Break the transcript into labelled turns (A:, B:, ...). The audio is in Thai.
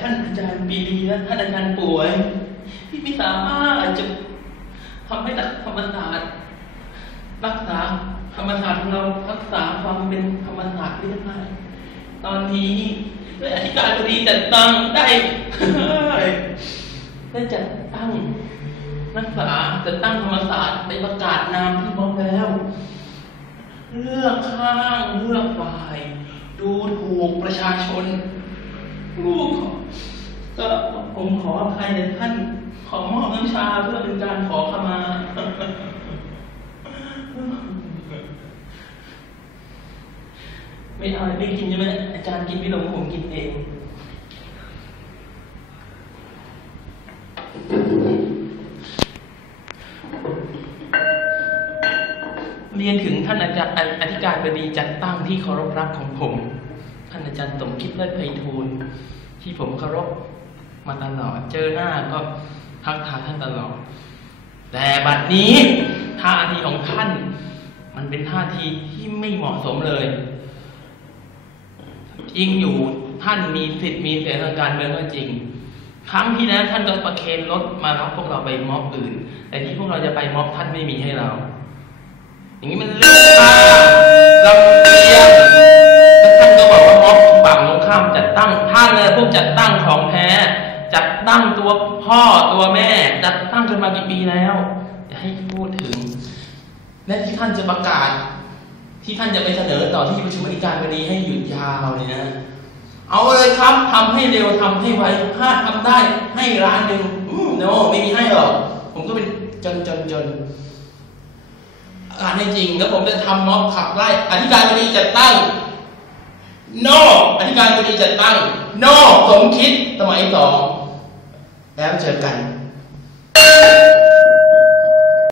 A: ท่านอาจารย์ปีดีและท่านอาจารย์ป่วย ที่ไม่สามารถจะทำให้ธรรมศาสตร์รักษาธรรมศาสตร์ของเรารักษาความเป็นธรรมศาสตร์ได้ตอนนี้ด้วยอธิการบดีจัดตั้งได้ได้จัดตั้งนักศึกษาจัดตั้งธรรมศาสตร์ไปประกาศนามที่บอกแล้ว เลือกข้างเลือกฝ่าย ดูถูกประชาชน ผมขออภัยในท่าน ขอมอบน้ำชาเพื่อเป็นการขอขมา ไม่เอาไม่กินใช่ไหมอาจารย์กินไม่ลงผมกินเองเรียนถึงท่านอาจารย์อธิการบดีจัดตั้งที่เคารพรักของผม ท่านอาจารย์สมคิดเลิศไพฑูรย์ที่ผมเคารพ มาตลอด เจอหน้าก็ทักทายท่านตลอด แต่บัดนี้ท่าทีของท่าน มันเป็นท่าทีที่ไม่เหมาะสมเลยจริงอยู่ท่านมีสิทธิ์มีเสียงทางการเมืองก็จริง ครั้งที่แล้วท่านก็ประเคนรถมารับพวกเราไปม็อบอื่น แต่ที่พวกเราจะไปม็อบท่านไม่มีให้เรา อย่างนี้มันเลือกข้าลำเอียงแล้วท่านก็บอกว่าม็อบฝั่งตรงข้ามจัดตั้งท่านเลยพวกจัดตั้งของแท้ จัดตั้งตัวพ่อตัวแม่ จัดตั้งกันมากี่ปีแล้วจะให้พูดถึง และที่ท่านจะประกาศ ที่ท่านจะไปเสนอต่อที่ประชุมอธิการบดีให้หยุดยาวเลยนะ เอาเลยครับทำให้เร็วทำให้ไวถ้าทำได้ให้ร้านหนึ่งโนไม่มีให้หรอกผมก็เป็นจนจนจนอ่านจริงแล้วผมจะทำม็อบขับไล่อธิการบดีจัดตั้งนอกอธิการบดีจัดตั้งนอกสมคิดสมัยสอง แล้วเจอกัน